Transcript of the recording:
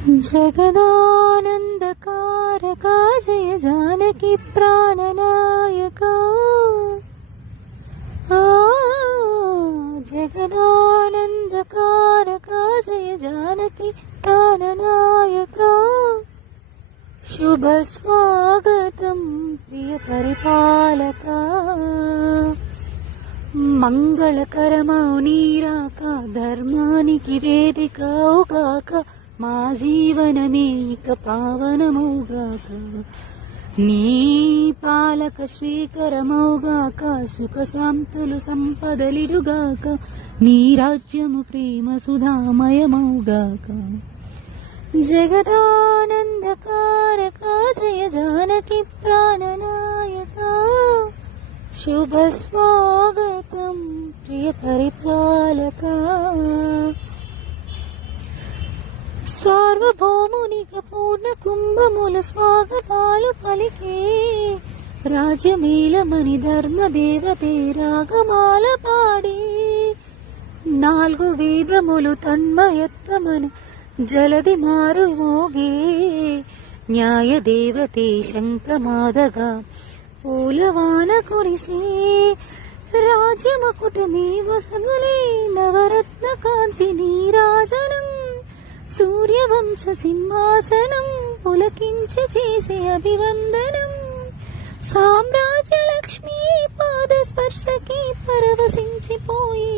జగదానందకారకా జయ జానకి ప్రాణనాయకా జగదానందకారకా జయ జానకి ప్రాణనాయకా శుభ స్వాగతం ప్రియ పరిపాలకా మంగళకరమౌ నీరాక ధర్మానికి వేదికవుగాక మా జీవనమే ఇక పావనమౌగాక నీ పాలక శ్రీకరమౌగాక సుఖ శాంతులు సంపదలిడుగాక నీ రాజ్యము ప్రేమ సుధామయమౌగాక జగదానందకారకా జయ జానకి ప్రాణనాయకా శుభ స్వాగతం ప్రియ పరిపాలకా సార్వభౌమునిక పూర్ణ కుంభముల స్వాగతాలు పలికే రాజ్యమేలమని ధర్మదేవతే రాగమాల పాడి 4 వేదములు తన్మయత్వమని జలది మారు మోగే న్యాయదేవతే శంఖమాదగా పూలవాన కురిసే రాజ్యమకుటమే వసగులే నవరత్న కాంతి నీరాజనం సూర్యవంశ సింహాసనం పులకించి చేసే అభివందనం సామ్రాజ్య లక్ష్మీ పాద స్పర్శకి పరవశించిపోయి